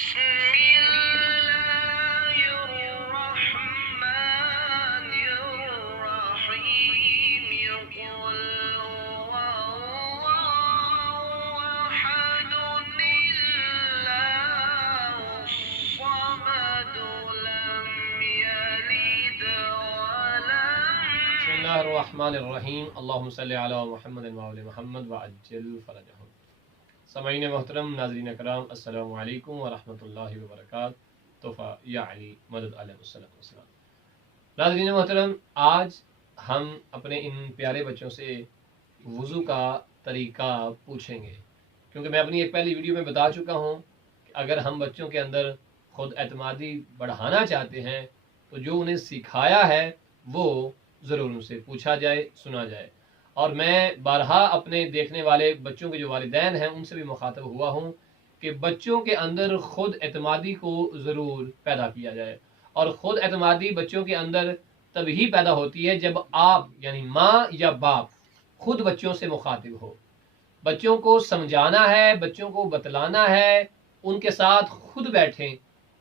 बिस्मिल्लाहिर्रहमानिर्रहीम अल्लाहुम्मा सल्लि अला मुहम्मद व आले मुहम्मद व अज्जिल फरजहुम। समाईन मोहतरम नाज़रीन कराम, अस्सलामु अलैकुम व रहमतुल्लाहि व बरकातहू। तोहफ़ा या अली मदद अलैहिस्सलाम। नाज़रीन मोहतरम, आज हम अपने इन प्यारे बच्चों से वज़ू का तरीका पूछेंगे, क्योंकि मैं अपनी एक पहली वीडियो में बता चुका हूँ कि अगर हम बच्चों के अंदर ख़ुद एतमादी बढ़ाना चाहते हैं तो जो उन्हें सिखाया है वो ज़रूर उनसे पूछा जाए, सुना जाए। और मैं बारहा अपने देखने वाले बच्चों के जो वालिदैन हैं उनसे भी मुखातब हुआ हूँ कि बच्चों के अंदर ख़ुद एतमादी को ज़रूर पैदा किया जाए। और ख़ुद एतमादी बच्चों के अंदर तभी पैदा होती है जब आप यानी माँ या बाप खुद बच्चों से मुखातिब हो, बच्चों को समझाना है, बच्चों को बतलाना है, उनके साथ खुद बैठें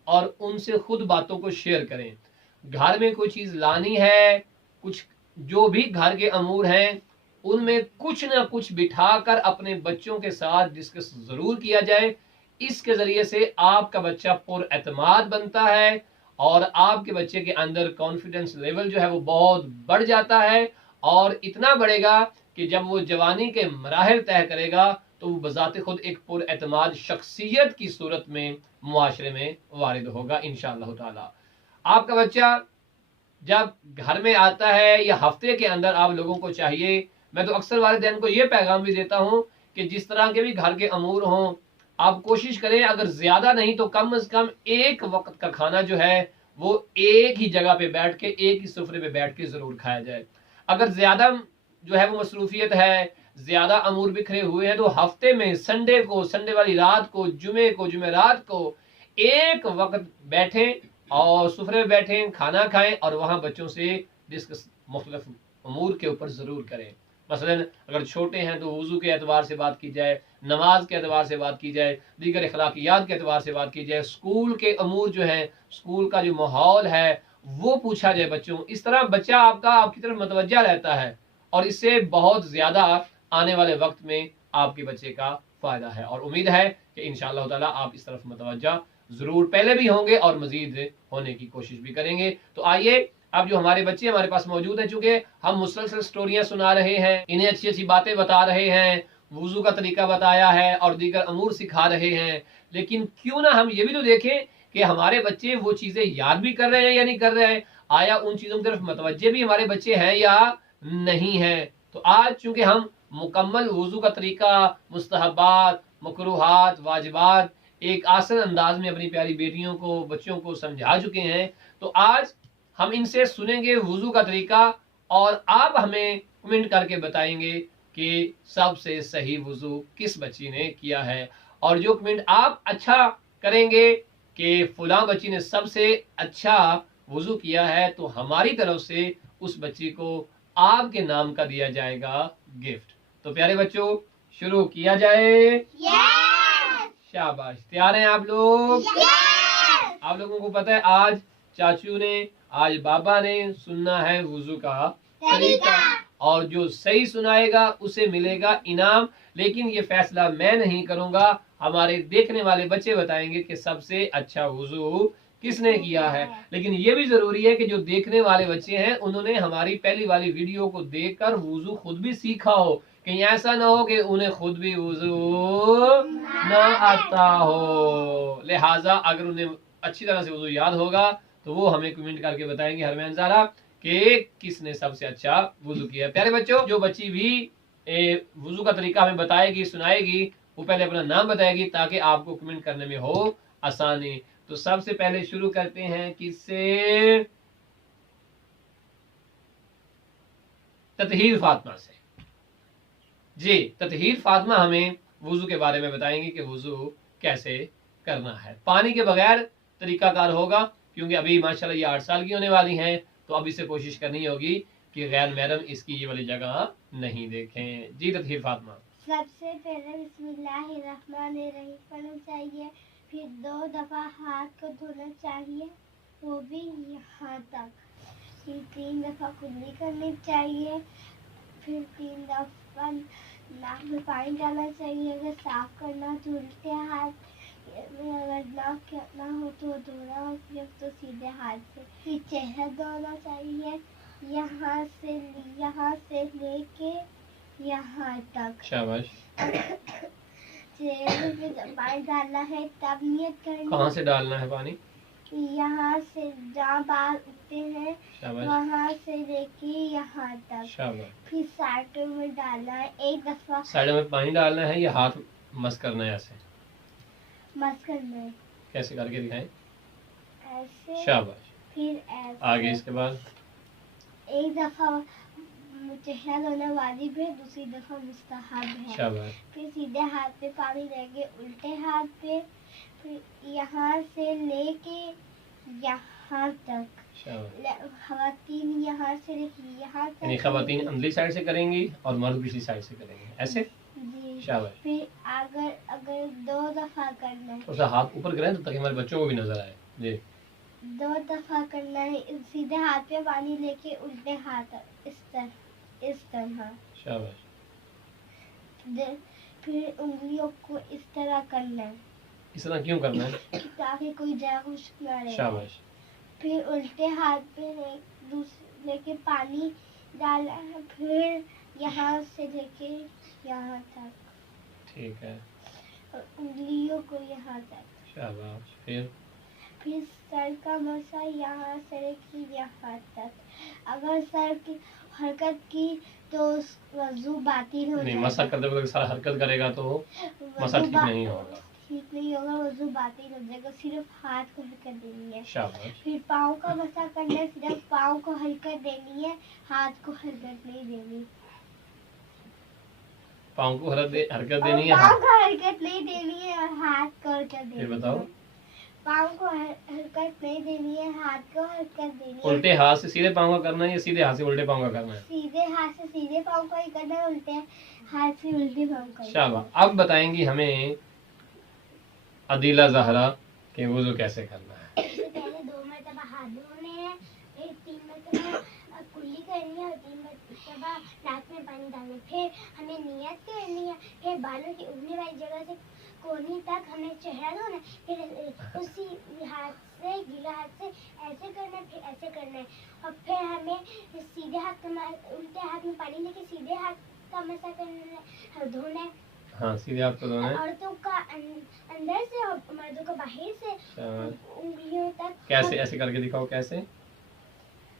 और उनसे खुद बातों को शेयर करें। घर में कोई चीज़ लानी है, कुछ जो भी घर के अमूर हैं उनमें कुछ ना कुछ बिठाकर अपने बच्चों के साथ डिस्कस ज़रूर किया जाए। इसके ज़रिए से आपका बच्चा पुरएतमाद बनता है और आपके बच्चे के अंदर कॉन्फिडेंस लेवल जो है वो बहुत बढ़ जाता है, और इतना बढ़ेगा कि जब वो जवानी के मराहिल तय करेगा तो वो बज़ाते खुद एक पुरएतमाद शख्सियत की सूरत में मुआशरे में वारिद होगा इंशाअल्लाह ताला। आपका बच्चा जब घर में आता है या हफ्ते के अंदर आप लोगों को चाहिए, मैं तो अक्सर वालिदैन को ये पैगाम भी देता हूँ कि जिस तरह के भी घर के अमूर हों, आप कोशिश करें अगर ज़्यादा नहीं तो कम से कम एक वक्त का खाना जो है वो एक ही जगह पे बैठ के, एक ही सुफरे पे बैठ के ज़रूर खाया जाए। अगर ज़्यादा जो है वो मसरूफियत है, ज़्यादा अमूर बिखरे हुए हैं, तो हफ्ते में संडे को, संडे वाली रात को, जुमे को, जुमेरात को एक वक्त बैठें और सुफरे में बैठें, खाना खाएं और वहाँ बच्चों से डिस्कस मुख्तलिफ अमूर के ऊपर ज़रूर करें। मसलन अगर छोटे हैं तो वज़ू के एतबार से बात की जाए, नमाज के एतबार से बात की जाए, दीगर अखलाकियात के एतबार से बात की जाए, स्कूल के अमूर जो हैं, स्कूल का जो माहौल है वो पूछा जाए बच्चों। इस तरह बच्चा आपका आपकी तरफ मतवज्जा रहता है और इससे बहुत ज़्यादा आने वाले वक्त में आपके बच्चे का फ़ायदा है, और उम्मीद है कि इंशाअल्लाह ताला आप इस तरफ मतवज्जा ज़रूर पहले भी होंगे और मज़ीद होने की कोशिश भी करेंगे। तो आइए, अब जो हमारे बच्चे हमारे पास मौजूद हैं, चूँकि हम मुसलसल स्टोरियाँ सुना रहे हैं, इन्हें अच्छी अच्छी बातें बता रहे हैं, वुज़ू का तरीका बताया है और दीगर अमूर सिखा रहे हैं, लेकिन क्यों ना हम ये भी तो देखें कि हमारे बच्चे वो चीज़ें याद भी कर रहे हैं या नहीं कर रहे हैं, आया उन चीज़ों की तरफ मतवज्जे भी हमारे बच्चे हैं या नहीं हैं। तो आज चूँकि हम मुकम्मल वुज़ू का तरीका, मुस्तहब्बात, मकरूहात, वाजिबात एक आसान अंदाज में अपनी प्यारी बेटियों को, बच्चों को समझा चुके हैं, तो आज हम इनसे सुनेंगे वुज़ू का तरीका और आप हमें कमेंट करके बताएंगे कि सबसे सही वुज़ू किस बच्ची ने किया है। और जो कमेंट आप अच्छा करेंगे कि फलां बच्ची ने सबसे अच्छा वुज़ू किया है, तो हमारी तरफ से उस बच्ची को आपके नाम का दिया जाएगा गिफ्ट। तो प्यारे बच्चों, शुरू किया जाए। शाबाश, तैयार हैं आप लोग? आप लोगों को पता है आज चाचू ने, आज बाबा ने सुनना है वुज़ू का तरीका, और जो सही सुनाएगा उसे मिलेगा इनाम। लेकिन ये फैसला मैं नहीं करूंगा, हमारे देखने वाले बच्चे बताएंगे कि सबसे अच्छा वुज़ू किसने किया है। लेकिन ये भी जरूरी है कि जो देखने वाले बच्चे हैं उन्होंने हमारी पहली वाली वीडियो को देखकर वुज़ू खुद भी सीखा हो, कहीं ऐसा ना हो कि उन्हें खुद भी वुज़ू ना आता हो। लिहाजा अगर उन्हें अच्छी तरह से वुज़ू याद होगा तो वो हमें कमेंट करके बताएंगे हरमैन ज़ारा कि किसने सबसे अच्छा वुज़ू किया। प्यारे बच्चों, जो बच्ची भी वुज़ू का तरीका हमें बताएगी, सुनाएगी, वो पहले अपना नाम बताएगी ताकि आपको कमेंट करने में हो आसानी। तो सबसे पहले शुरू करते हैं किससे? ततहीर फातिमा से। जी, ततहीर फातिमा हमें वुज़ू के बारे में बताएंगे कि वुज़ू कैसे करना है। पानी के बगैर तरीकाकार होगा, क्योंकि अभी माशाल्लाह ये 8 साल की होने वाली हैं, तो अब इसे कोशिश करनी होगी कि गैर महरम इसकी ये वाली जगह नहीं देखें। जी ततहीर फातिमा। सबसे पहले बिस्मिल्लाहिर्रहमानिर्रहीम पढ़ना चाहिए। फिर 2 दफ़ा हाथ को धोना चाहिए, वो भी यहाँ तक। फिर 3 दफ़ा कुल्ली करनी चाहिए। फिर 3 दफ़ा नाक में पानी डालना चाहिए। अगर साफ करना तो उल्टे हाथ में, अगर नाक करना हो तो धोना हो तो सीधे हाथ से। फिर चेहरा धोना चाहिए, यहाँ से लेके यहाँ तक। शाबाश। चेहरे पे जब पानी डालना है तब नियत करनी। कहाँ से डालना है पानी? यहाँ से जहाँ बाल उठते हैं शाबाश। वहाँ से लेके यहाँ तक। शाबाश। फिर साइडों में डालना है 1 दफ़ा। साइड में पानी डालना है या हाथ मस करना है? ऐसे मस करना है। कैसे करके दिखाएं? ऐसे। शाबाश। फिर ऐसे। आगे इसके बाद 1 दफ़ा चेहरा धोना वाजिब है, दूसरी दफ़ा मुस्तहब है। शाबाश। फिर सीधे हाथ पे पानी लेके उल्टे हाथ पे, फिर यहाँ से लेके यहाँ तक। खवातीन यहाँ से लेके यहाँ तक। यानी खवातीन अंदरली साइड से करेंगी और मर्द पिछली साइड से करेंगे, ऐसे? जी। शाबाश। फिर अगर 2 दफ़ा करना है, थोड़ा हाथ ऊपर करें तो ताकि हमारे बच्चों को भी नजर आए। जी। 2 दफ़ा करना है, सीधे हाथ पे पानी लेके उल्टे हाथ इस तरह। शाबाश। फिर उंगलियों को इस तरह करना है। इस तरह क्यों करना है? ताकि कोई जगह खुश्क ना रहे। शाबाश। फिर उल्टे हाथ पे लेके पानी डालना है, फिर यहाँ से लेके यहाँ तक। ठीक है। और उंगलियों को यहाँ तक। शाबाश। फिर सर का मसा यहाँ से लेके यहाँ तक। अगर सर की हरकत की तो वजू बातिल हो नहीं, जाएगा। मसा करते वक्त सारा हरकत करेगा तो मसा ठीक नहीं होगा। ठीक नहीं होगा, वजू बातिल हो जाएगा। सिर्फ हाथ को हरकत देनी है। शाबाश। फिर पाँव का मसा करना है, सिर्फ पाँव को हरकत देनी है, हाथ को हरकत नहीं देनी। पाँव को हरकत देनी है, पाँव को हरकत नहीं देनी है और हाथ को हरकत देनी है। फिर बताओ। पाँव को हरकत नहीं देनी है, हाथ को हरकत देनी है। उल्टे हाथ से सीधे पाँव का करना है या सीधे हाथ से उल्टे पाँव का करना है? सीधे हाथ से सीधे पाँव का ही करना है, उल्टे हाथ से उल्टे पाँव का। शाबाश। अब बताएंगी हमें अदीला ज़हरा के वुज़ू कैसे करना है। पहले 2 मरतबा हाथ धोने हैं, फिर 3 मरतबा कुल्ली करनी है और 3 मरतबा नाक में पानी डालना है। फिर हमें नियत करनी है, फिर बालों की उगने वाली जगह से कोनी तक हमें चेहरा धोना है। फिर उसी हाथ से, गीला हाथ से ऐसे करना है, फिर ऐसे करना है। और फिर हमें सीधे हाथ का उल्टे हाथ में पानी लेके सीधे हाथ का मसा करना है, धोना है। हाँ, सीधे हाथ को धोना है। औरतों का अंदर से और मर्दों का बाहर से उंगलियों तक। कैसे? ऐसे करके दिखाओ। कैसे?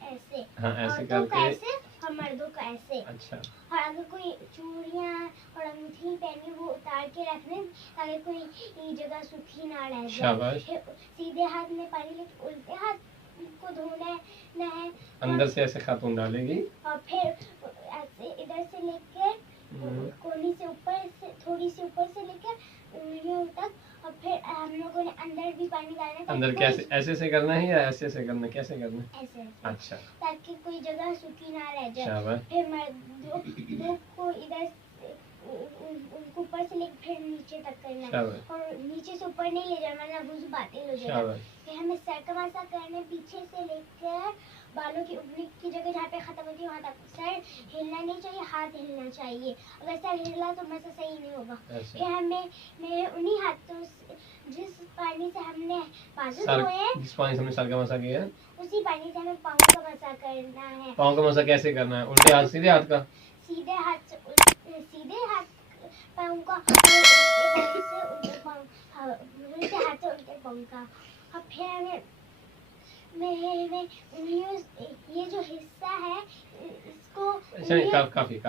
ऐसे। हाँ, ऐसे औरतों का करके। ऐसे और मर्दों का ऐसे। अच्छा। और अगर कोई चूड़ियाँ और अंगूठी पहनी वो उतार के रखने ताकि कोई जगह सूखी ना रह जाए। शाबाश। सीधे हाथ में पानी लेके उल्टे हाथ को धोना है। अंदर से ऐसे खातून डालेगी और फिर ऐसे इधर से लेके कोनी से ऊपर से, थोड़ी सी ऊपर से लेकर उंगलियों तक। और फिर हम लोगों ने अंदर भी पानी डालना है। अंदर कैसे? ऐसे से करना है या ऐसे से करना है? कैसे करना है? ऐसे। अच्छा। ताकि कोई जगह सूखी ना रह जाए। शाबाश। फिर मर्दों को इधर उनको ऊपर से लेकर फिर नीचे तक करना है। और नीचे से ऊपर नहीं ले जाना वरना वुज़ू बातिल हो जाएगा। फिर हमें सर का मसा करना है, पीछे से लेकर बालों की उंगली की जगह जहाँ पे खत्म होती है वहाँ तक। सर हिलना नहीं चाहिए, हाथ हिलना चाहिए। अगर सर हिला तो मसा सही नहीं होगा। फिर हमें मेरे उन्हीं हाथों से, जिस पानी से हमने बाजू धोए हैं, जिस पानी से हमने सर का मसा किया है, उसी पानी से हमें पाँव का मसा करना है। पाँव का मसा कैसे करना है? उल्टे हाथ सीधे हाथ का? सीधे हाथ से सीधे हाथ पाँव का, उल्टे हाथ से उल्टे पाँव का। और फिर हमें उंगलियों, ये जो हिस्सा है इसको काफी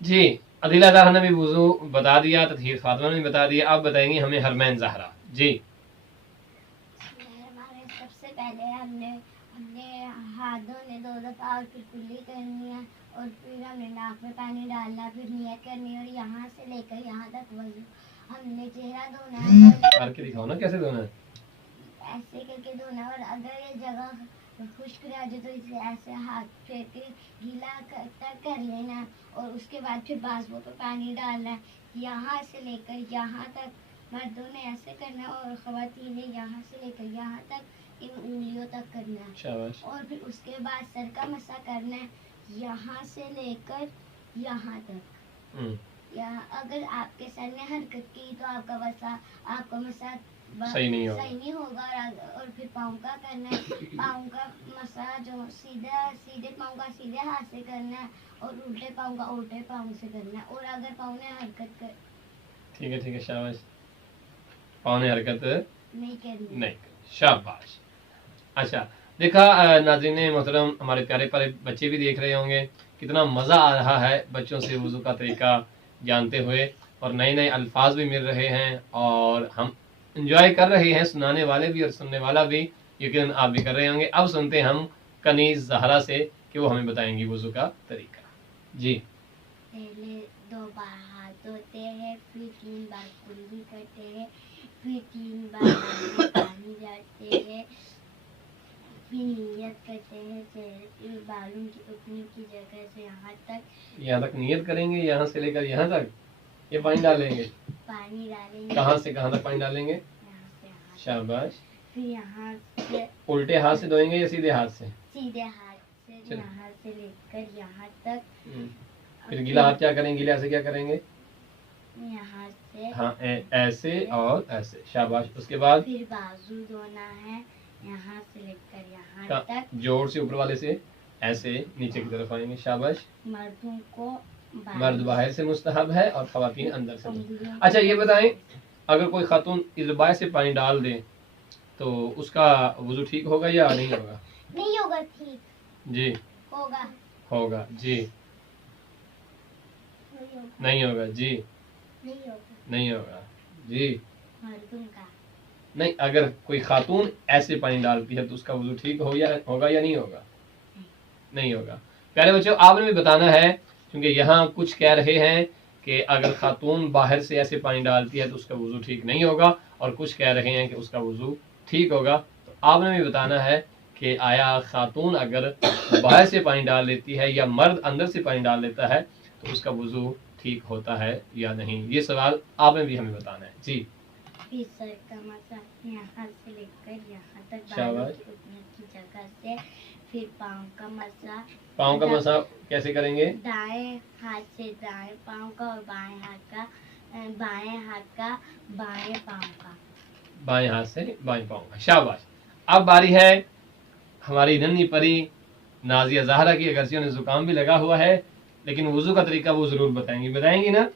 जी। अदीला ज़हरा ने भी वुज़ू बता दिया, तत्हीर फातिमा ने भी बता दिया। आप बताएंगे हमें हरमैन ज़हरा। जी। सबसे पहले हमने हाथ धोने 2 दफ़ा और फिर कुल्ली करनी है और फिर हमने नाक में पानी डालना, फिर नियत करनी है और यहाँ से लेकर यहाँ तक वजू। हमने चेहरा धोना है। करके दिखाओ ना कैसे धोना है। ऐसे करके धोना। और अगर ये जगह खुश्क रह जाए तो इसे ऐसे हाथ फेर के गीला कर लेना और उसके बाद फिर बाजुओं पे पानी डालना है। यहाँ से लेकर यहाँ तक मर्दों ने ऐसे करना है और ख़वातीन ने यहाँ से लेकर यहाँ तक इन उंगलियों तक करना है। शाबाश। और फिर उसके बाद सर का मसा करना है यहाँ से लेकर यहाँ तक। या अगर आपके सर ने हरकत की तो आपका मसा सही नहीं होगा। सही नहीं होगा। और फिर पाँव का करना है, पाँव का मसा जो सीधे पाँव का सीधे हाथ से करना है और उल्टे पाँव का उल्टे पाँव से करना है। और अगर पाँव ने हरकत कर ठीक है शाबाश। पाँव ने हरकत नहीं करनी। नहीं, शाबाश। अच्छा देखा नाज़रीन मोहतरम, हमारे प्यारे प्यारे बच्चे भी देख रहे होंगे, कितना मज़ा आ रहा है बच्चों से वुज़ू का तरीका जानते हुए, और नए नए अल्फाज भी मिल रहे हैं और हम इंजॉय कर रहे हैं, सुनाने वाले भी और सुनने वाला भी, यकीन आप भी कर रहे होंगे। अब सुनते हैं हम कनीज़ ज़हरा से कि वो हमें बताएंगी वुज़ू का तरीका। जी। पहले 2 बार हाथ धोते हैं, फिर 3 बार कुल्ली करते हैं, फिर 3 बार पानी डालते हैं, फिर नियत करते हैं चेहरे के बालों की उठने की जगह से यहाँ तक नियत करेंगे, यहाँ से लेकर यहाँ तक ये पानी डालेंगे। पानी डालेंगे। कहाँ से कहाँ तक पानी डालेंगे? यहाँ से यहाँ। शाबाश। फिर यहाँ से उल्टे हाथ से धोएंगे या सीधे हाथ से? सीधे हाथ से यहाँ से लेकर यहाँ तक। फिर गीला हाथ क्या करेंगे? गीले हाथ से क्या करेंगे? यहाँ से हाँ, ऐसे और ऐसे। शाबाश। उसके बाद फिर बाजू धोना है, यहाँ से लेकर यहाँ तक। जोर से ऊपर वाले से ऐसे नीचे की तरफ आएंगे। शाबाश। मर्दों को मर्द बाहर से मुस्तहब है और खवातीन अंदर से। अच्छा ये बताएं, अगर कोई खातून इस बाहर से पानी डाल दे तो उसका वुज़ू ठीक होगा या नहीं होगा? नहीं होगा। ठीक जी होगा। जी नहीं होगा। जी नहीं होगा। जी मर्दों का नहीं, अगर कोई खातून ऐसे पानी डालती है तो उसका वुज़ू ठीक होगा या नहीं होगा? नहीं होगा। प्यारे बच्चों, आपने भी बताना है, क्योंकि यहाँ कुछ कह रहे हैं कि अगर खातून बाहर से ऐसे पानी डालती है तो उसका वुज़ू ठीक नहीं होगा, और कुछ कह रहे हैं कि उसका वुज़ू ठीक होगा। तो आपने भी बताना है कि आया खातून अगर बाहर से पानी डाल लेती है या मर्द अंदर से पानी डाल लेता है तो उसका वुज़ू ठीक होता है या नहीं, ये सवाल आपने भी हमें बताना है। जी। फिर सर का मसा यहाँ से लेकर यहाँ तक शाबाश। की जगह से। फिर पाँव का मसा कैसे करेंगे? दाएं हाथ से दाएं पाँव का और बाएं हाथ का बाएं पाँव का। बाएं हाथ से बाएं पाँव का। शाबाश। अब बारी है हमारी नन्ही परी नाजिया ज़हरा की। अगर उन्हें जुकाम भी लगा हुआ है लेकिन वुज़ू का तरीका वो जरूर बताएंगी ना?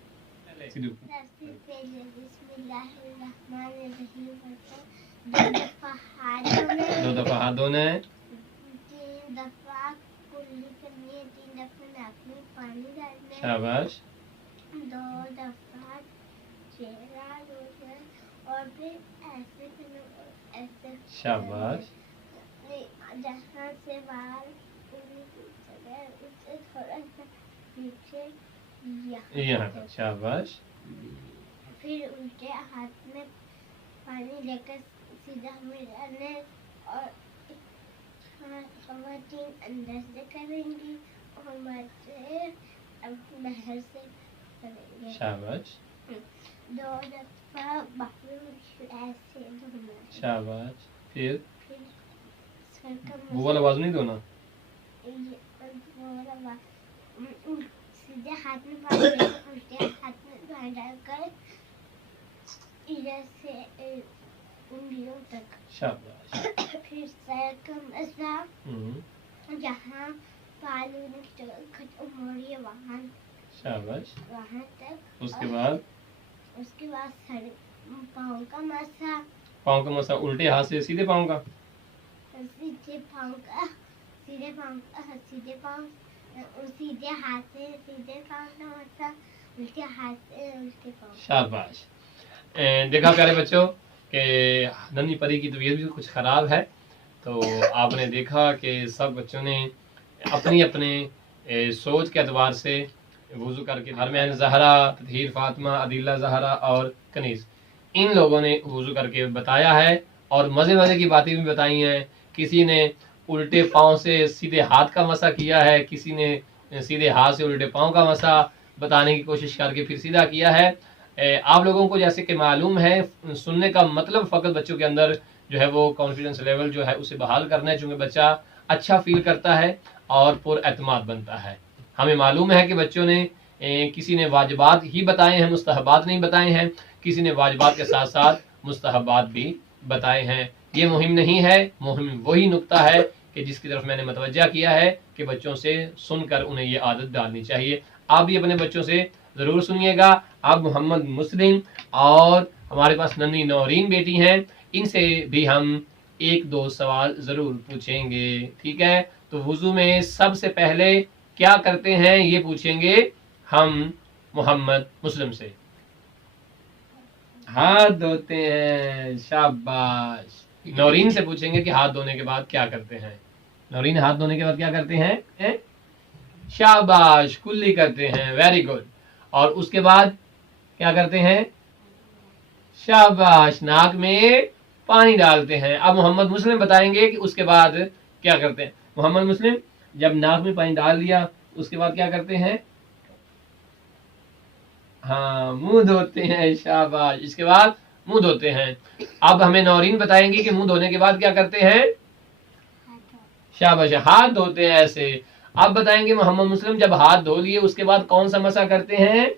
दो दफा हाथ धोना है, 3 दफा कुल्ली करनी है, 3 दफा नाक में पानी डालना है, शाबाश। 2 दफा चेहरा धोना है और फिर ऐसे करना और ऐसे। शाबाश। जहाँ से बाल कुल्ली की जगह उससे थोड़ा सा पीछे यहाँ तक। शाबाश। फिर उल्टे हाथ में पानी लेकर सीधा हमें डालना है और खवातीन अंदर से करेंगी और मर्द बाहर से करेंगे। शाबाश। 2 दफा बाहर ऐसे धोना है। शाबाश। फिर सर का वो वाला बाजू नहीं धोना? सीधे हाथ में पानी लेकर उल्टे हाथ में पानी डालकर इधर से उंगलियों तक। शाबाश। फिर सर का मसा जहाँ बाल होने की जगह खत्म हो रही है वहाँ। शाबाश। वहाँ तक। उसके बाद सर पाँव का मसा। पाँव का मसा उल्टे हाथ से सीधे पाँव का? सीधे पाँव का सीधे हाथ से सीधे पाँव का मसा, उल्टे हाथ से उल्टे पाँव। शाबाश। देखा प्यारे बच्चों कि नन्ही परी की तबीयत भी कुछ ख़राब है, तो आपने देखा कि सब बच्चों ने अपनी अपने सोच के एतबार से वुज़ू करके, हरमैन ज़हरा, ततहीर फातिमा, अदीला ज़हरा और कनीज़, इन लोगों ने वुज़ू करके बताया है और मज़े की बातें भी बताई हैं। किसी ने उल्टे पाँव से सीधे हाथ का मसा किया है, किसी ने सीधे हाथ से उल्टे पाँव का मसा बताने की कोशिश करके फिर सीधा किया है। आप लोगों को जैसे कि मालूम है, सुनने का मतलब फ़कत बच्चों के अंदर जो है वो कॉन्फिडेंस लेवल जो है उसे बहाल करना है, चूँकि बच्चा अच्छा फील करता है और पुरएतमाद बनता है। हमें मालूम है कि बच्चों ने किसी ने वाजिबात ही बताए हैं, मुस्तहबात नहीं बताए हैं, किसी ने वाजिबात के साथ साथ मुस्तहबात भी बताए हैं। ये मुहिम नहीं है, मुहिम वही नुक्ता है कि जिसकी तरफ मैंने मतवज्जा किया है कि बच्चों से सुनकर उन्हें ये आदत डालनी चाहिए। आप भी अपने बच्चों से ज़रूर सुनिएगा। आप मोहम्मद मुस्लिम और हमारे पास नन्ही नौरीन बेटी हैं, इनसे भी हम एक दो सवाल ज़रूर पूछेंगे, ठीक है। तो वुज़ू में सबसे पहले क्या करते हैं ये पूछेंगे हम मोहम्मद मुस्लिम से। हाथ धोते हैं, शाबाश। नौरीन से पूछेंगे कि हाथ धोने के बाद क्या करते हैं। नौरीन, हाथ धोने के बाद क्या करते हैं? शाबाश, कुल्ली करते हैं, वेरी गुड। और उसके बाद क्या करते हैं? शाबाश, नाक में पानी डालते हैं। अब मोहम्मद मुस्लिम बताएंगे कि उसके बाद क्या करते हैं। मोहम्मद मुस्लिम, जब नाक में पानी डाल दिया उसके बाद क्या करते हैं? हाँ, मुंह धोते हैं, शाबाश। इसके बाद मुंह धोते हैं। अब हमें नौरीन बताएंगी कि मुंह धोने के बाद क्या करते हैं। शाबाश, हाथ धोते हैं ऐसे। अब बताएंगे मोहम्मद मुस्लिम, जब हाथ धो लिए उसके बाद कौन सा मसा करते हैं।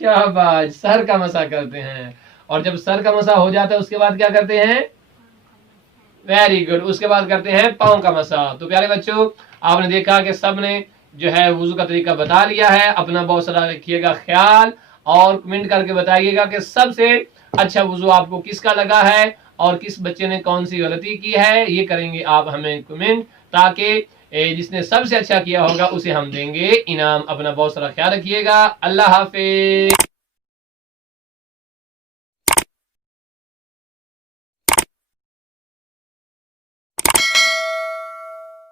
शाबाश, सर का मसा करते हैं। और जब सर का मसा हो जाता है उसके बाद क्या करते हैं। वेरी गुड, उसके बाद करते हैं पाँव का मसा। तो प्यारे बच्चों, आपने देखा कि सब ने जो है वुजू का तरीका बता लिया है। अपना बहुत सारा रखिएगा ख्याल और कमेंट करके बताइएगा कि सबसे अच्छा वुजू आपको किसका लगा है और किस बच्चे ने कौन सी गलती की है। ये करेंगे आप हमें कमेंट, ताकि जिसने सबसे अच्छा किया होगा उसे हम देंगे इनाम। अपना बहुत सारा ख्याल रखिएगा। अल्लाह हाफिज।